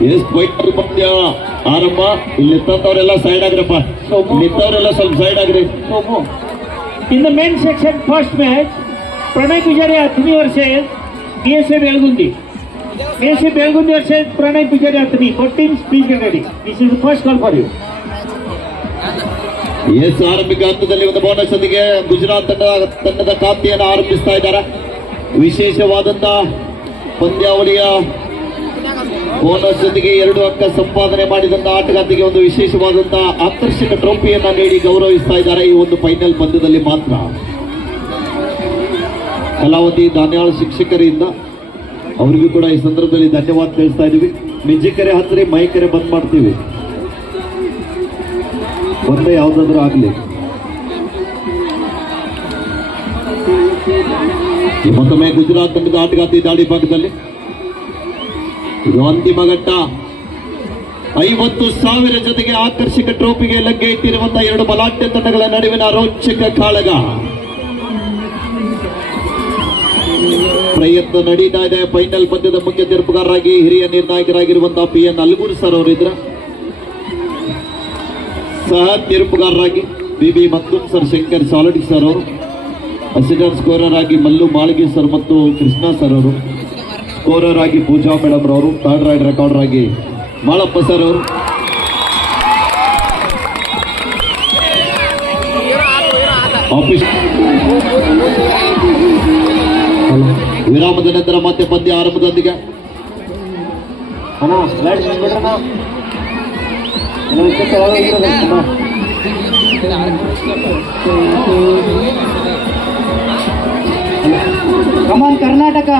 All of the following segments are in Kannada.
ಹೇಸ್ ಕೊಯ್ತು ಮತ್ತೆ ಆರಪ್ಪ ಇಲ್ಲತ್ತವ್ರೆಲ್ಲ ಸೈಡ್ ಆಗ್ರಪ್ಪ. ಸೊ ಇರ್ತಾವ್ರೆಲ್ಲ ಸ್ವಲ್ಪ side agri. In the main section first match Pranay Kushari ಅತ್ವಿ Varsha K S A ವೇಲ್ಗುಂತಿ K S A ವೇಲ್ಗುಂಧ Varsha Pranay ಪುಷಾರಿ Athmi O team speech ಎನರ್ಡಿ is is first goal pole S ಆರಂಭಿಕ ಹಂತದಲ್ಲಿ ಒಂದು ಬೋನಸ್ ಜೊತೆಗೆ ಗುಜರಾತ್ ತಂಡ ತಂಡದ ಖಾತೆಯನ್ನು ಆರಂಭಿಸ್ತಾ ಇದ್ದಾರೆ. ವಿಶೇಷವಾದಂತ ಪಂದ್ಯಾವಳಿಯ ಬೋನಸ್ ಜೊತೆಗೆ ಎರಡು ಅಂಕ ಸಂಪಾದನೆ ಮಾಡಿದಂತ ಆಟಗಾರ್ತಿಗೆ ಒಂದು ವಿಶೇಷವಾದಂತ ಆಕರ್ಷಕ ಟ್ರೋಫಿಯನ್ನ ನೀಡಿ ಗೌರವಿಸ್ತಾ ಇದ್ದಾರೆ ಈ ಒಂದು ಫೈನಲ್ ಪಂದ್ಯದಲ್ಲಿ ಮಾತ್ರ. ಕಲಾವತಿ ಧಾನ್ಯಾಳ ಶಿಕ್ಷಕರಿಂದ ಅವರಿಗೂ ಕೂಡ ಈ ಸಂದರ್ಭದಲ್ಲಿ ಧನ್ಯವಾದ ತಿಳಿಸ್ತಾ ಇದೀವಿ ಮಿಂಜಿಕರೆ ಹತ್ತಿರ ಮೈಕರೆ ಬಂದ್ ಮಾಡ್ತೀವಿ. ಒಂದೇ ಯಾವುದಾದ್ರೂ ಆಗಲಿ. ಮತ್ತೊಮ್ಮೆ ಗುಜರಾತ್ ತಂಡದ ಆಟಗಾತಿ ದಾಳಿ ಭಾಗದಲ್ಲಿ. ಇದು ಅಂತಿಮ ಘಟ್ಟ ಐವತ್ತು ಸಾವಿರ ಜೊತೆಗೆ ಆಕರ್ಷಕ ಟ್ರೋಫಿಗೆ ಲಗ್ಗೆ ಇಟ್ಟಿರುವಂತಹ ಎರಡು ಬಲಾಢ್ಯ ತಂಡಗಳ ನಡುವಿನ ರೋಚಕ ಕಾಳಗ. ಪ್ರಯತ್ನ ನಡೀತಾ ಇದೆ. ಫೈನಲ್ ಪಂದ್ಯದ ಮುಖ್ಯ ತೀರ್ಪುಗಾರರಾಗಿ ಹಿರಿಯ ನಿರ್ಣಾಯಕರಾಗಿರುವಂತಹ ಪಿ ಎನ್ ಅಲ್ಗೂರ್ ಸರ್ ಅವರಿದ್ರ. ಸಹ ತೀರ್ಪುಗಾರರಾಗಿ ಬಿ ಬಿ ಮತ್ತೂಮ್ ಸರ್ ಶಂಕರ್ ಸಾಲಡಿ ಸರ್ ಅವರು, ಅಸಿಸ್ಟೆಂಟ್ ಸ್ಕೋರರ್ ಆಗಿ ಮಲ್ಲು ಮಾಳಿಗೆ ಸರ್ ಮತ್ತು ಕೃಷ್ಣ ಸರ್ ಅವರು, ಸ್ಕೋರರ್ ಆಗಿ ಪೂಜಾ ಮೇಡಮ್ ಅವರು ಥರ್ಡ್ ರೈಡ್ ರೆಕಾರ್ಡರ್ ಆಗಿ ಮಾಳಪ್ಪ ಸರ್ ಅವರು. ಆಫೀಸ್ ವಿರಾಮದ ನಂತರ ಮತ್ತೆ ಪಂದ್ಯ ಆರಂಭದೊಂದಿಗೆ. On, ಕರ್ನಾಟಕ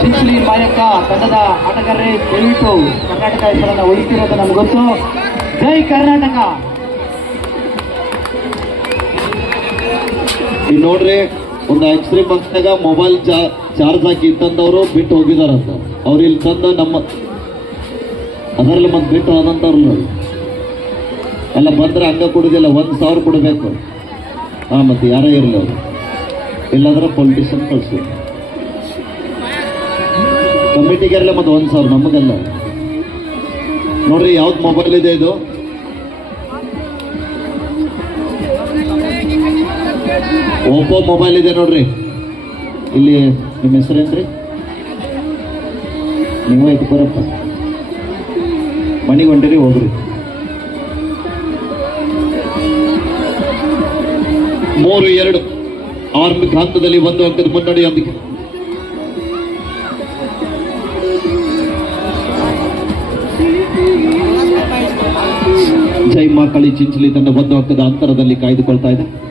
ಸಿಂಚಲಿ ಮಾಯಕ್ಕ ತಂಡದ ಆಟಗಾರರೇ ದಯವಿಟ್ಟು ಕರ್ನಾಟಕ ಹೆಸರನ್ನು ಉಳಿಸಿರೋದು ನಮ್ಗೆ ಗೊತ್ತು. ಜೈ ಕರ್ನಾಟಕ. ಈಗ ನೋಡ್ರಿ, ಒಂದು ಕ್ರೀಮ್ ಬಾಕ್ಸ್ನಾಗ ಮೊಬೈಲ್ ಚಾರ್ಜ್ ಹಾಕಿ ತಂದವರು ಬಿಟ್ಟು ಹೋಗಿದಾರಂತ. ಅವ್ರು ಇಲ್ಲಿ ತಂದು ನಮ್ಮ ಅದರಲ್ಲಿ ಮತ್ತೆ ಬಿಟ್ಟು ಹೋದಂತವ್ರು ಎಲ್ಲ ಬಂದ್ರೆ ಹಂಗ ಕೊಡುದಿಲ್ಲ, ಒಂದ್ ಸಾವಿರ ಕೊಡಬೇಕು. ಹಾ, ಮತ್ತೆ ಯಾರೇ ಇರಲಿ ಅವರು. ಇಲ್ಲಾಂದ್ರೆ ಪೊಲಿಟಿಷಿಯನ್ ಕಳ್ಸಿ. ಕಮಿಟಿಗೆಲ್ಲ ಮತ್ತೆ ಒಂದ್ ಸಾವಿರ ನಮಗಲ್ಲ. ನೋಡ್ರಿ ಯಾವ್ದು ಮೊಬೈಲ್ ಇದೆ ಇದು? ಓಪೋ ಮೊಬೈಲ್ ಇದೆ ನೋಡ್ರಿ. ಇಲ್ಲಿ ನಿಮ್ಮ ಹೆಸರೇನ್ರಿ ನೀವು ಬರಪ್ಪ. ಮನೆಗೆ ಹೊಂಟಿರಿ ಹೋಗ್ರಿ. ಮೂರು, ಎರಡು. ಆರಂಭಿಕ ಹಂತದಲ್ಲಿ ಒಂದು ಅಂಕದ ಮುನ್ನಡೆಯೊಂದಿಗೆ. ಜೈ ಮಕ್ಕಳಿ ಚಿಂಚಲಿ ತನ್ನ ಒಂದು ಅಂಕದ ಅಂತರದಲ್ಲಿ ಕಾಯ್ದುಕೊಳ್ತಾ ಇದೆ.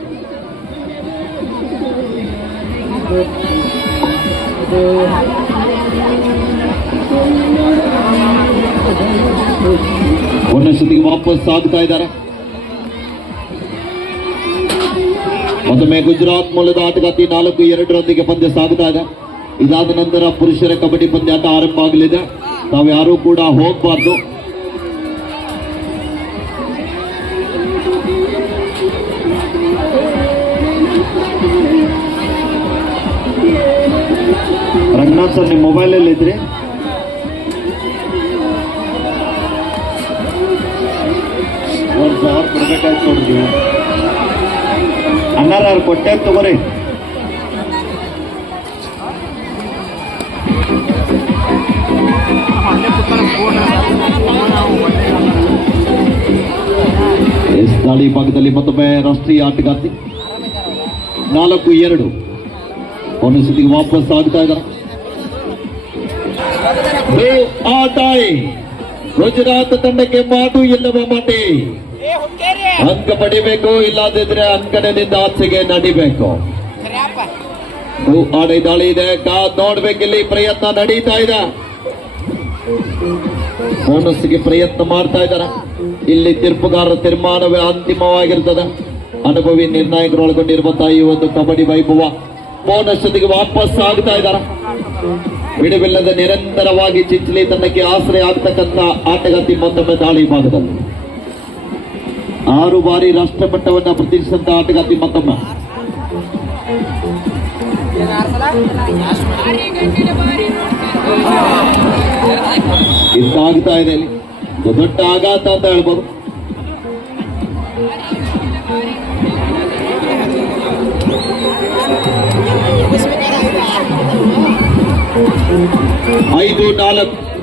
ವಾಪಸ್ ಆಗ್ತಾ ಇದ್ದಾರೆ. ಮತ್ತೊಮ್ಮೆ ಗುಜರಾತ್ ಮೂಲದ ಆಟಗಾರ್ತಿ ನಾಲ್ಕು ಎರಡರೊಂದಿಗೆ ಪಂದ್ಯ ಸಾಗುತ್ತಾ ಇದೆ. ಇದಾದ ನಂತರ ಪುರುಷರ ಕಬಡ್ಡಿ ಪಂದ್ಯಾಟ ಆರಂಭ ಆಗಲಿದೆ. ತಾವು ಯಾರೂ ಕೂಡ ಹೋಗಬಾರ್ದು. ರಂಗನಾಥ್ ಸರ್, ನಿಮ್ಮ ಮೊಬೈಲಲ್ಲಿ ಇದ್ರಿ ಒಂದು ಸಾವಿರ ಕೊಡ್ಬೇಕಾಯ್ತು ನೋಡ್ರಿ ನೀವು ಅನ್ನಾರ ಅವ್ರು ಕೊಟ್ಟೆ, ತಗೋರಿ. ದಾಳಿ ಭಾಗದಲ್ಲಿ ಮತ್ತೊಮ್ಮೆ ರಾಷ್ಟ್ರೀಯ ಆಟಗಾರ್ತಿ. ನಾಲ್ಕು, ಎರಡು. ಒಂದೊಂದ್ಸತಿಗೆ ವಾಪಸ್ ಆಡ್ತಾ ಇದ್ದಾರೆ. ಗುಜರಾತ್ ತಂಡಕ್ಕೆ ಮಾಡು ಇಲ್ಲವ ಮಾಟಿ ಅಂಕ ಪಡಿಬೇಕು ಇಲ್ಲದಿದ್ರೆ ಅಂಕಣದಿಂದ ಆಚೆಗೆ ನಡಿಬೇಕು. ಆಡಿ ದಾಳಿ ಇದೆ. ಕಾದ್ ನೋಡ್ಬೇಕಿಲ್ಲಿ ಪ್ರಯತ್ನ ನಡೀತಾ ಇದೆ. ಬೋನಸ್ಗೆ ಪ್ರಯತ್ನ ಮಾಡ್ತಾ ಇದ್ದಾರೆ. ಇಲ್ಲಿ ತೀರ್ಪುಗಾರರ ತೀರ್ಮಾನವೇ ಅಂತಿಮವಾಗಿರ್ತದೆ. ಅನುಭವಿ ನಿರ್ಣಾಯಕರು ಒಳಗೊಂಡಿರುವಂತಹ ಈ ಒಂದು ಕಬಡ್ಡಿ ವೈಭವ. ಬೋನಸ್ ಜೊತೆಗೆ ವಾಪಸ್ ಆಗ್ತಾ ಇದ್ದಾರೆ. ಬಿಡುವಿಲ್ಲದೆ ನಿರಂತರವಾಗಿ ಚಿಂಚಲಿ ತನ್ನಕ್ಕೆ ಆಶ್ರಯ ಆಗ್ತಕ್ಕಂಥ ಆಟಗಾರ್ತಿ ಮತ್ತೊಮ್ಮೆ ದಾಳಿ ಭಾಗದಲ್ಲಿ. ಆರು ಬಾರಿ ರಾಷ್ಟ್ರಮಟ್ಟವನ್ನ ಪ್ರತಿನಿಧಿಸಿದಂತ ಆಟಗಾರ್ತಿ ಮತ್ತೊಮ್ಮ. ಇದಾಗ್ತಾ ಇದು ದೊಡ್ಡ ಆಘಾತ ಅಂತ ಹೇಳ್ಬೋದು. ಐದು ನಾಲ್ಕು.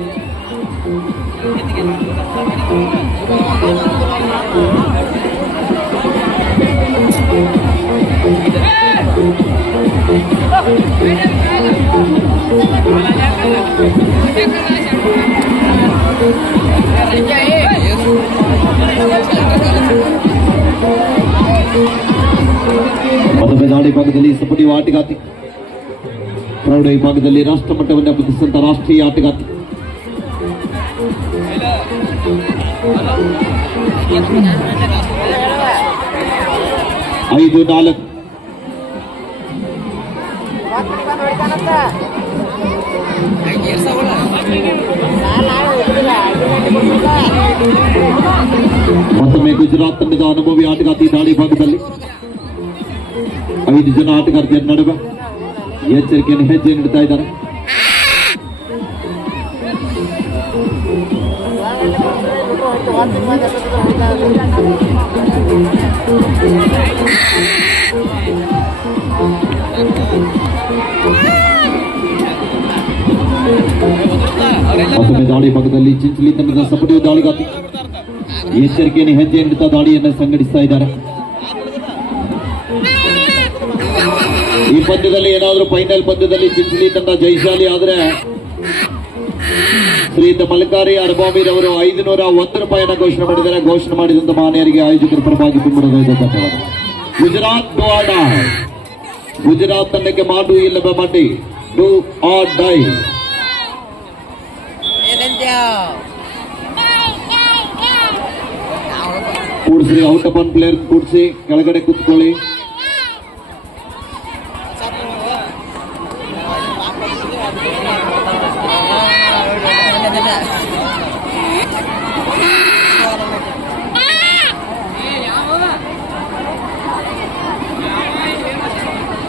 ಮದುವೆ ದಾಳಿ ಭಾಗದಲ್ಲಿ ಸಪಡಿ ಆಟಗಾತಿ ಪ್ರೌಢ ವಿಭಾಗದಲ್ಲಿ ರಾಷ್ಟ್ರಮಟ್ಟವನ್ನು ಪ್ರತಿಸಿದಂತ ರಾಷ್ಟ್ರೀಯ ಆಟಗಾತಿ ಐದು ನಾಲ್ಕು. ಮತ್ತೊಮ್ಮೆ ಗುಜರಾತ್ ತಂಡದ ಅನುಭವಿ ಆಟಗಾರ್ತಿ ದಾಳಿ ಭಾಗದಲ್ಲಿ ಐದು ಜನ ಆಟಗಾರ್ತಿಯರ ನಡುವೆ ಎಚ್ಚರಿಕೆಯನ್ನು ಹೆಜ್ಜೆ ನೀಡ್ತಾ ಇದ್ದಾರೆ. ಮತ್ತೊಮ್ಮೆ ದಾಳಿ ಭಾಗದಲ್ಲಿ ಚಿಂಚಲಿ ತಂಡದ ದಾಳಿಗಾತಿ ಎಚ್ಚರಿಕೆಯನ್ನು ಹೆಜ್ಜೆ ದಾಳಿಯನ್ನು ಸಂಘಟಿಸ್ತಾ ಇದ್ದಾರೆ. ಈ ಪಂದ್ಯದಲ್ಲಿ ಏನಾದರೂ ಫೈನಲ್ ಪಂದ್ಯದಲ್ಲಿ ಚಿಂಚಲಿ ತಂಡ ಜಯಶಾಲಿ ಆದ್ರೆ ಶ್ರೀಯುತ ಮಲ್ಕಾರಿ ಅರಬಾಮೀರ್ ಅವರು ಐದುನೂರ ಒಂದು ರೂಪಾಯಿಯನ್ನು ಘೋಷಣೆ ಮಾಡಿದ್ದಾರೆ. ಘೋಷಣೆ ಮಾಡಿದಂತ ಮಾನ್ಯರಿಗೆ ಆಯೋಜಕರ ಪರವಾಗಿ ತುಂಬುತ್ತದೆ ಧನ್ಯವಾದ. ಗುಜರಾತ್ ಗೋವಾಡ ಗುಜರಾತ್ ತಂಡಕ್ಕೆ ಮಾಡು ಇಲ್ಲವೇ ಮಡ್ಡಿ do or dye ಕೂಡಿಸ್ರಿ out of one player ಕೂಡಿಸಿ ಕೆಳಗಡೆ ಕೂತ್ಕೊಳ್ಳಿ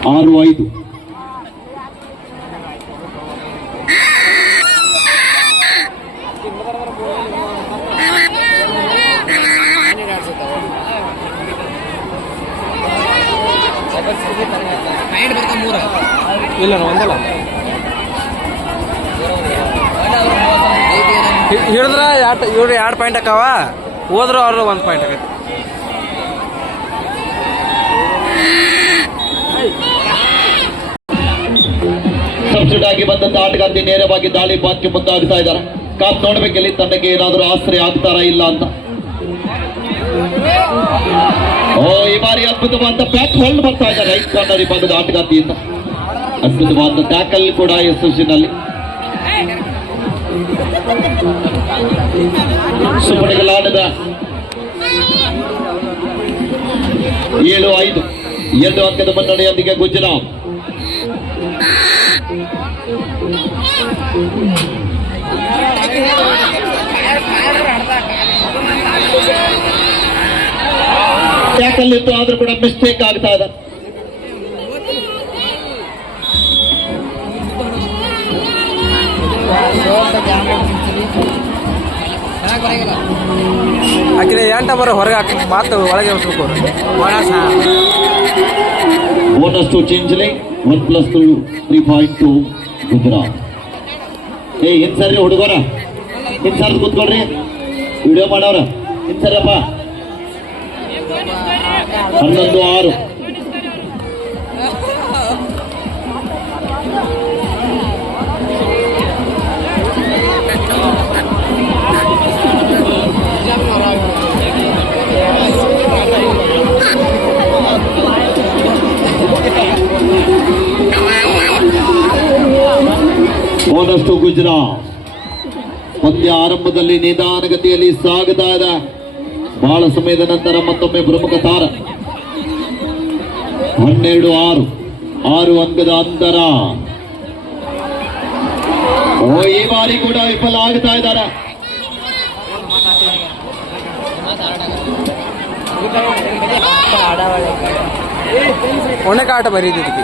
ಆರು ಐದು. ಇಲ್ಲ ಒಂದಲ್ಲ. ಹಿಡಿದ್ರ ಎರಡು ಎರಡು ಪಾಯಿಂಟ್ ಅಕ್ಕಾವ ಹೋದ್ರ ಅವ್ರು ಒಂದು ಪಾಯಿಂಟ್ ಆಗೈತಿ ಆಗಿ ಬಂದಂತ ನೇರವಾಗಿ ದಾಳಿ ಬಾಕಿ ಮುಂದಾಗ್ತಾ ಇದ್ದಾರೆ. ಕಾಪ್ ನೋಡ್ಬೇಕು ಇಲ್ಲಿ ತಂಡಕ್ಕೆ ಏನಾದರೂ ಆಶ್ರಯ ಆಗ್ತಾರಾ ಇಲ್ಲ ಅಂತ. ಓ, ಈ ಬಾರಿ ಅದ್ಭುತವಾದ ಬ್ಯಾಕ್ ಹೋಲ್ಡ್ ಬರ್ತಾ ಇದ್ದಾರೆ ರೈಟ್ ಕಾರ್ನರ್ ವಿಭಾಗದ ಆಟಗಾರ್ತಿಯಿಂದ. ಅದ್ಭುತವಾದ ಟ್ಯಾಕಲ್ ಕೂಡ ಯಶಸ್ಸಿನಲ್ಲಿ. ಸುಪಡಿಗಳಾಡದ ಏಳು ಐದು. ಎರಡು ಅಂಕದ ಮುನ್ನಡೆಯೊಂದಿಗೆ ಗುಜರಾತ್ ಟ್ಯಾಕಲ್ ಇತ್ತು ಆದ್ರೂ ಕೂಡ ಮಿಸ್ಟೇಕ್ ಆಗ್ತಾ ಇದೆ ಆಕಿನ ಎಂಟ ಬರೋ ಹೊರಗೆ ಹಾಕಿ ಮಾತು ಒಳಗೆ ಇಳಿಸ್ಬೇಕು bonus to Chinchali one plus two three point to Gujarat ಏ ಏನ್ ಸರ್ರಿ ಹುಡುಗರ? ಹಿಂದ್ ಸರ್ ಕೂತ್ಕೊಳ್ರಿ? ವಿಡಿಯೋ ಮಾಡವ್ರ ಹಿಂದ್ ಸರ್ರಪ್ಪ ಹನ್ನೊಂದು ಆರು. ಗುಜರಾತ್. ಪಂದ್ಯ ಆರಂಭದಲ್ಲಿ ನಿಧಾನಗತಿಯಲ್ಲಿ ಸಾಗುತ್ತಾ ಇದೆ. ಬಹಳ ಸಮಯದ ನಂತರ ಮತ್ತೊಮ್ಮೆ ಪ್ರಮುಖ ತಾರ. ಹನ್ನೆರಡು ಆರು ಆರು ಅಂಕದ ಅಂತರ. ಓ, ಈ ಬಾರಿ ಕೂಡ ವಿಫಲ ಆಗ್ತಾ ಇದ್ದಾರೆ. ಒಣಗಾಟ ಬರೀದಿದ್ದಕ್ಕೆ.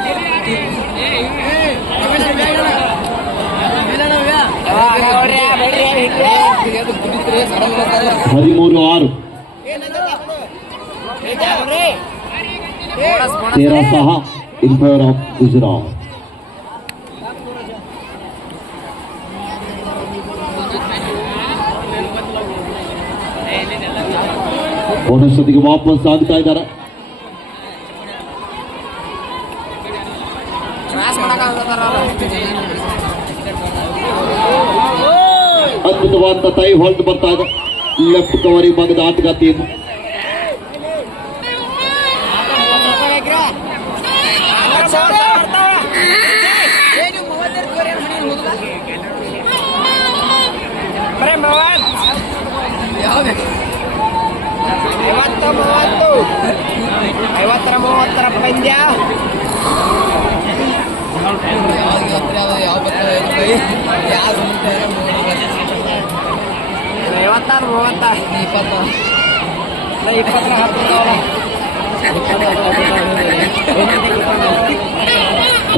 हदिमूर आर सह इंपायर आफ गुजरा वापस आता ಅದ್ಭುತವಾದ ತೈ ಹೊಲ್ಟ್ ಬರ್ತಾ ಇದೆ ಲೆಫ್ಟ್ ಕವರಿ ಭಾಗದ ಆಟಗಾತಿಯನ್ನು ಐವತ್ತ ಮೂವತ್ತು ಐವತ್ತರ ಮೂವತ್ತರ ಪಂದ್ಯ ಐವತ್ತಾರು ಮೂವತ್ತ ಇಪ್ಪತ್ತ ಇಪ್ಪತ್ತರ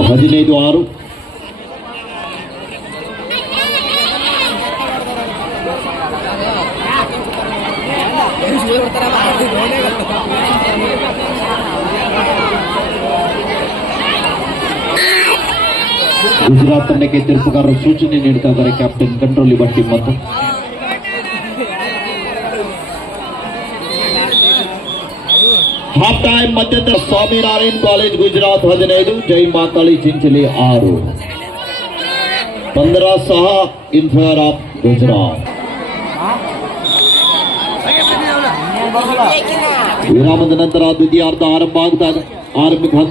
ಹದಿನೈದು, ಆರು. ಗುಜರಾತ್ ತಂಡಕ್ಕೆ ತೀರ್ಪುಗಾರರು ಸೂಚನೆ ನೀಡ್ತಾ ಇದ್ದಾರೆ. ಕ್ಯಾಪ್ಟನ್ ಕಂಟ್ರೋಲಿ ಬಟ್ಟಿ ಮತ್ತು छाटाए मध्य स्वामीनारायण कॉलेज गुजरात हजन जय माताली चिंचली आरो पंद्रह सह इंफर ऑफ़ गुजरात विराम ना आरंभ आगे आरंभिक हम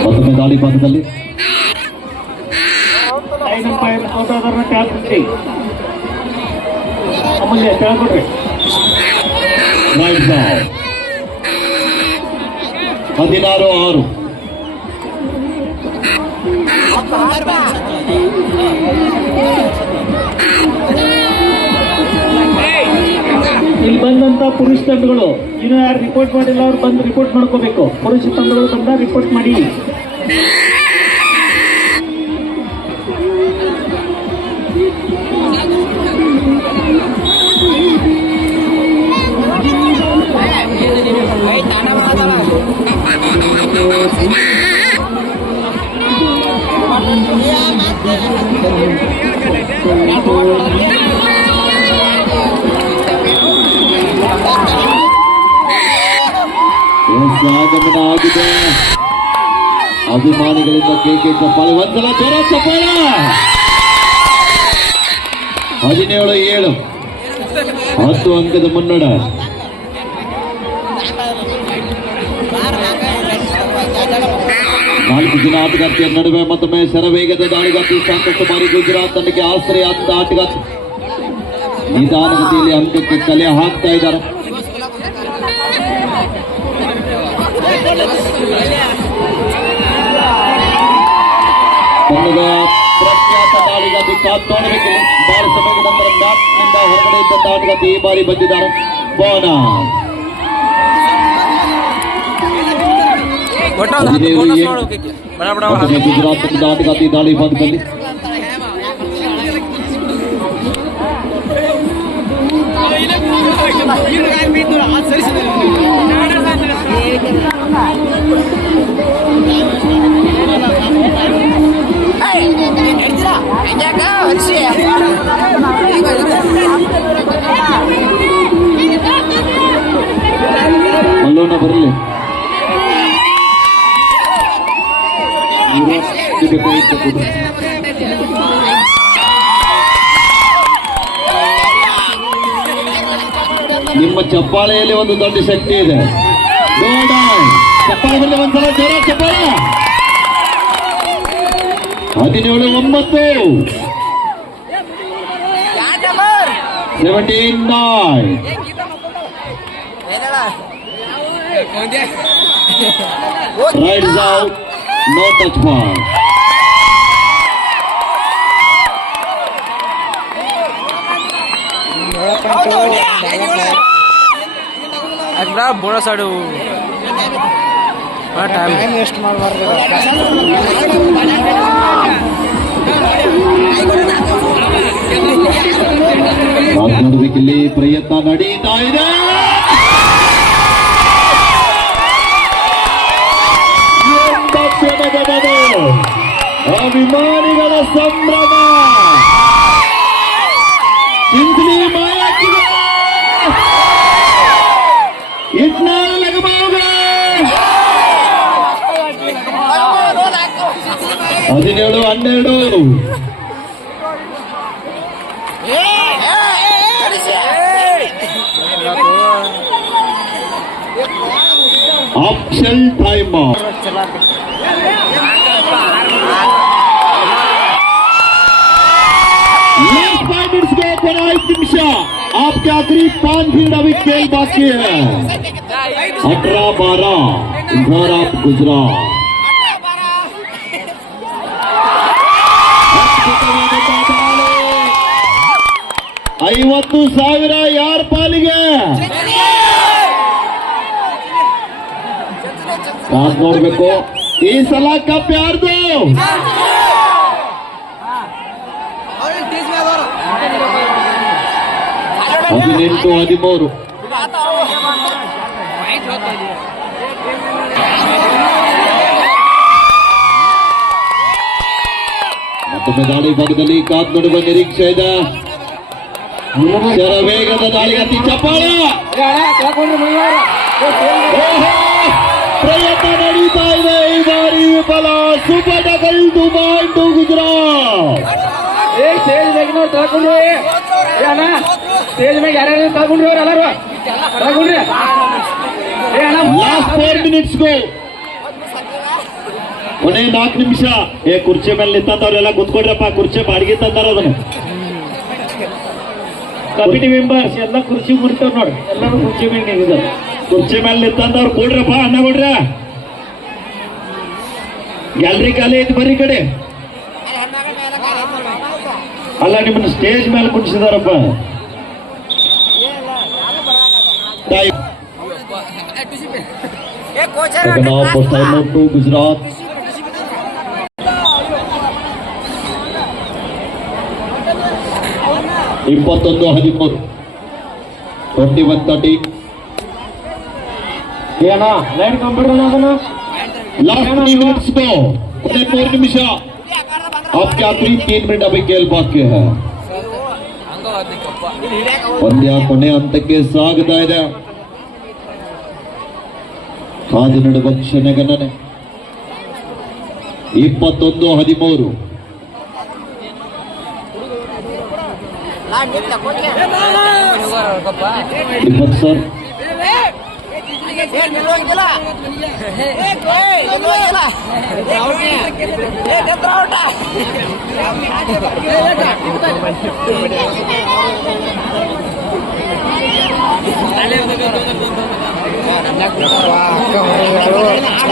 ಮತ್ತೊಮ್ಮೆ ದಾಳಿ ಭಾಗದಲ್ಲಿ ಲೈನ್ ಅಂಪೈರ್ ಸೋದರರನ್ನ ಟ್ಯಾಪ್ ಕೊಡ್ರಿ ಅಮೂಲ್ಯ ಟ್ಯಾಪ್ ಕೊಡ್ರಿ ರೈಟ್ ಡೌನ್ ಹದಿನಾರು ಆರು ಇಲ್ಲಿ ಬಂದಂತ ಪುರುಷ ತಂಡಗಳು, ಇನ್ನು ಯಾರು ರಿಪೋರ್ಟ್ ಮಾಡಿಲ್ಲ, ಅವ್ರು ಬಂದು ರಿಪೋರ್ಟ್ ಮಾಡ್ಕೋಬೇಕು. ಪುರುಷ ತಂಡಗಳು ಬಂದ ರಿಪೋರ್ಟ್ ಮಾಡಿ. ಕೇಕೆ ಚಪ್ಪಾಳೆ ಒಂದ್ಸಲ ಜೋರ ಹದಿನೇಳು, ಏಳು. ಹತ್ತು ಅಂಕದ ಮುನ್ನಡ. ನಾಲ್ಕು ದಿನ ಆಟಗಾರ್ತಿಯ ನಡುವೆ ಮತ್ತೊಮ್ಮೆ ಶರವೇಗದ ದಾಳಿಗಾರ್ತಿ ಸಾಕಷ್ಟು ಬಾರಿ ಗುಜರಾತ್ ತಂಡಕ್ಕೆ ಆಶ್ರಯ ಅಂತ ಆಟಗಾರ್ತಿ. ನಿಧಾನಗತಿಯಲ್ಲಿ ಅಂಕಕ್ಕೆ ತಲೆ ಹಾಕ್ತಾ ಇದ್ದಾರೆ. ಪ್ರಖ್ಯಾತ ದಾಳಿಗಾತಿ ಕಾತ್ ನೋಡಬೇಕು ಬಹಳ ಸಮಯದ ನಂತರ ಬ್ಯಾಟ್ನಿಂದ ಹೊರಗಡೆ ಇದ್ದ ಆಟಗಾತಿ ಈ ಬಾರಿ ಬಂದಿದ್ದಾರೆ ಬೋನಾ ಒಟ್ಟು ಒಂದು ಹತ್ತು ಬೋನಸ್ ಮಾಡ್ಬೇಕಿತ್ತು ನಿಮ್ಮ ಚಪ್ಪಾಳೆಯಲ್ಲಿ ಒಂದು ದೊಡ್ಡ ಶಕ್ತಿ ಇದೆ. ಚಪ್ಪಾಳೆ ಬಂದ ಒಂದ್ಸಲ ಜೋರ ಚಪ್ಪಾಳೆ. ಹದಿನೇಳು ಒಂಬತ್ತು seventeen nine right out no touch ball అక్కడ బోడసాడు ಟೈಮ್ ವೇಸ್ಟ್ ಮಾಡಬಾರ್ದು ನೋಡಬೇಕಿಲ್ಲಿ ಪ್ರಯತ್ನ ನಡೀತಾ ಇದೆ. ಅಭಿಮಾನಿಗಳ ಸಂಭ್ರಮ! ಹದಿನೇಳು ಹನ್ನೆರಡು option time last five minutes के ऊपर आठ निमिष आपके आखिरी पांच मिनट अभी खेल बाकी है अठारह बारह इधर आप गुजरात ಐವತ್ತು ಸಾವಿರ ಯಾರ ಪಾಲಿಗೆ ಕಾದ್ ನೋಡ್ಬೇಕು ಈ ಸಲ ಕಪ್ ಯಾರ್ದು ಹದಿನೆಂಟು ಹದಿಮೂರು ಮತ್ತೊಮ್ಮೆ ದಾಳಿ ಭಾಗದಲ್ಲಿ ಕಾದ್ ನೋಡುವ ನಿರೀಕ್ಷೆ ಇದೆ ಶರ ವೇಗದ ದಾಳಿ ಅತಿ ಚಪ್ಪಾಳೆ. ಓಹೋ! ಪ್ರಯತ್ನ ನಡೀತಾ ಇದೆ. ಈ ಬಾರಿ ವಿಫಲ. Super double two point to Gujarat stage ಮ್ಯಾಗ ನೋಡಿ ತಗೊಂಡ್ರಿ ಏ ಅಣ್ಣ ಸ್ಟೇಜ್ ಮ್ಯಾಗ ಯಾರ್ಯಾರು ತಗೊಂಡ್ರಿ ಅವ್ರು ಎಲ್ಲಾರು. ತಗೊಂಡ್ರಿ ಏ ಅಣ್ಣ ಲಾಸ್ಟ್ ಫೋರ್ ಮಿನಿಟ್ಸ್ ಗೋ ಕೊನೆ ನಾಲ್ಕು ನಿಮಿಷ. ಏ ಕುರ್ಚಿ ಮೇಲೆ ನಿಂತವ್ರೆಲ್ಲ ಕುತ್ಕೊಡ್ರಪ್ಪ. ಕುರ್ಚಿ ಬಾಡಿಗೆ ತಂದಾರ ಅದನ್ನ. ಕಮಿಟಿ ಮೆಂಬರ್ಸ್ ಎಲ್ಲ ಕುರ್ಚಿ ಮುರಿತಾವ್ ನೋಡಿ ಎಲ್ಲರೂ ಕುರ್ಚಿ ಮೇಲೆ ನಿಂತಿದ್ದಾರೆ. ಕುರ್ಚಿ ಮೇಲೆ ನಿಂತಂದವ್ರು ಕೊಡ್ರಪ್ಪ ಅನ್ನ ಕೊಡ್ರ ಗ್ಯಾಲರಿ ಖಾಲಿ ಐತಿ ಬರ್ರಿ ಈ ಕಡೆ. ಅಲ್ಲ ನಿಮ್ಮನ್ನ ಸ್ಟೇಜ್ ಮೇಲೆ ಕುಣಿಸಿದಾರಪ್ಪ ಗುಜರಾತ್. ಇಪ್ಪತ್ತೊಂದು ಹದಿಮೂರು ಟ್ವೆಂಟಿ ಒನ್ ತರ್ಟಿ ಏ ಅಣ್ಣ ಲೈನ್ ಕಂಪ್ಯೂಟರ್ ಅದನ್ನ लास्ट थ्री मिनट्स को ಕೊನೆ ಮೂರು ನಿಮಿಷ आपके आखिरी तीन मिनट अभी खेल बाकी है ಪಂದ್ಯ ಕೊನೆ ಹಂತಕ್ಕೆ ಸಾಗ್ತಾ ಇದೆ ಕಾದು ನಡುವ ಕ್ಷಣಗಣನೆ ಇಪ್ಪತ್ತೊಂದು ಹದಿಮೂರು ಇಪ್ಪತ್ತು ಸರ್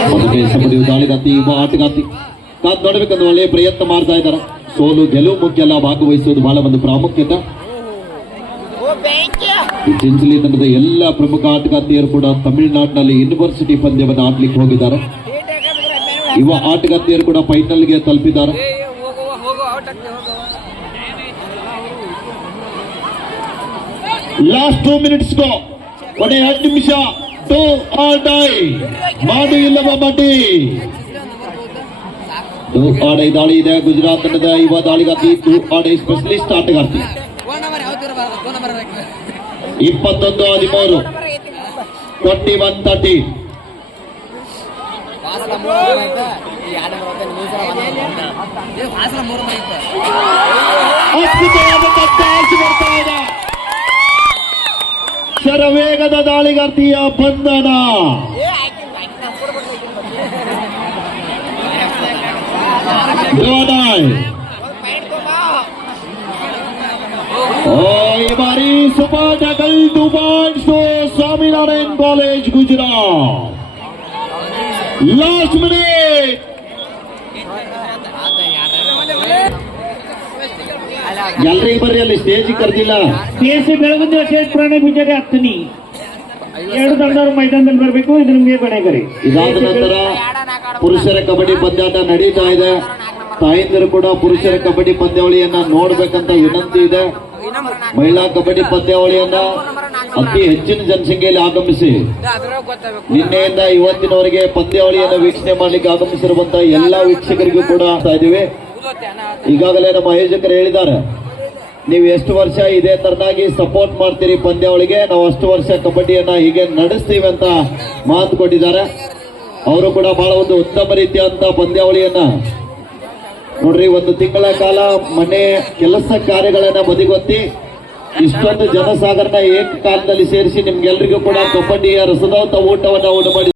ಅದಕ್ಕೆ ಸಬಡಿ ದಾಳಿಗಾತಿ ಯುವ ಆಟಗಾತಿ ಕಾದ್ ನೋಡ್ಬೇಕಂದ್ರೆ ಒಳ್ಳೆಯ ಪ್ರಯತ್ನ ಮಾಡ್ತಾ ಇದ್ದಾರೆ. ಸೋಲು ಗೆಲುವು ಮುಖ್ಯ ಎಲ್ಲ ಭಾಗವಹಿಸುವುದು ಬಹಳ ಒಂದು ಪ್ರಾಮುಖ್ಯತೆ. ಚಿಂಚಲಿ ತಂಡದ ಎಲ್ಲ ಪ್ರಮುಖ ಆಟಗಾರ್ತಿಯರು ಕೂಡ ತಮಿಳುನಾಡಿನಲ್ಲಿ ಯೂನಿವರ್ಸಿಟಿ ಪಂದ್ಯವನ್ನು ಆಡ್ಲಿಕ್ಕೆ ಹೋಗಿದ್ದಾರೆ. ಯುವ ಆಟಗಾರ್ತಿಯರು ಕೂಡ ಫೈನಲ್ಗೆ ತಲುಪಿದ್ದಾರೆ. ಔಟ್ ಆಗ್ತದೆ ಹೋಗು ಲಾಸ್ಟ್ ಟೂ ಮಿನಿಟ್ಸ್ ಗೋ ಕೊನೆ ಎರಡು ನಿಮಿಷ. ಟೂ ಆರ್ ಡೈ ಮಾಡಿ ಇಲ್ಲವ ಮಡಿ. ಟೂ ಆಡೈ ದಾಳಿ ಇದೆ. ಗುಜರಾತ್ ತಂಡದ ಯುವ ದಾಳಿಗಾರ್ತಿ ಟೂ ಆಡೈ ಸ್ಪೆಷಲಿಸ್ಟ್ ಆಟಗಾರ್ತಿ. ಇಪ್ಪತ್ತೊಂದು ಹದಿಮೂರು. ಒನ್ ತರ್ಟಿ ಶರವೇಗದ ದಾಳಿಗಾರ್ತಿಯ ಬಂಧನ. ಗೋಡಾಯ್ ಓ ಈ ಬಾರಿ ಸುಪಾಟ ಕಲ್ ದುಬಾನ್ show Swaminarayan college Gujarat last minute ಎಲ್ರಿಗೂ ಬರ್ರಿ ಅಲ್ಲಿ ಸ್ಟೇಜ್ ಕರ್ದಿಲ್ಲ ಸಿ ಬೆಳಗುಂದಿ ವರ್ಷದ ಪ್ರಣಯ್ ಪೂಜಾರಿ ಹತ್ತನಿ ಎರಡು ತಂಡವರು ಮೈದಾನದಲ್ಲಿ ಬರಬೇಕು ಇದು ನಿಮಗೆ ಕೊನೆಗರಿ ಇದಾದ ನಂತರ ಪುರುಷರ ಕಬಡ್ಡಿ ಪಂದ್ಯಾಟ ನಡೀತಾ ಇದೆ ತಾಯಂದಿರು ಕೂಡ ಪುರುಷರ ಕಬಡ್ಡಿ ಪಂದ್ಯಾವಳಿಯನ್ನ ನೋಡ್ಬೇಕಂತ ವಿನಂತಿ ಇದೆ. ಮಹಿಳಾ ಕಬಡ್ಡಿ ಪಂದ್ಯಾವಳಿಯನ್ನ ಅತಿ ಹೆಚ್ಚಿನ ಜನಸಂಖ್ಯೆಯಲ್ಲಿ ಆಗಮಿಸಿ. ನಿನ್ನೆಯಿಂದ ಇವತ್ತಿನವರೆಗೆ ಪಂದ್ಯಾವಳಿಯನ್ನು ವೀಕ್ಷಣೆ ಮಾಡಲಿಕ್ಕೆ ಆಗಮಿಸಿರುವಂತಹ ಎಲ್ಲಾ ವೀಕ್ಷಕರಿಗೂ ಕೂಡ ಇದೀವಿ ಈಗಾಗಲೇ ನಮ್ಮ ಆಯೋಜಕರು ಹೇಳಿದ್ದಾರೆ, ನೀವು ಎಷ್ಟು ವರ್ಷ ಇದೇ ತರನಾಗಿ ಸಪೋರ್ಟ್ ಮಾಡ್ತೀರಿ ಪಂದ್ಯಾವಳಿಗೆ, ನಾವು ಅಷ್ಟು ವರ್ಷ ಕಬಡ್ಡಿಯನ್ನ ಹೀಗೆ ನಡೆಸ್ತೀವಿ ಅಂತ ಮಾತು ಕೊಟ್ಟಿದ್ದಾರೆ. ಅವರು ಕೂಡ ಬಹಳ ಒಂದು ಉತ್ತಮ ರೀತಿಯಾದಂತಹ ಪಂದ್ಯಾವಳಿಯನ್ನ ನೋಡ್ರಿ, ಒಂದು ತಿಂಗಳ ಕಾಲ ಮನೆ ಕೆಲಸ ಕಾರ್ಯಗಳನ್ನ ಬದಿಗೊತ್ತಿ ಇಷ್ಟೊಂದು ಜನಸಾಗರನ ಏಕಕಾಲದಲ್ಲಿ ಸೇರಿಸಿ ನಿಮ್ಗೆಲ್ರಿಗೂ ಕೂಡ ಕಬಡ್ಡಿಯ ರಸದೌತ ಊಟವನ್ನು ಊಟ ಮಾಡಿ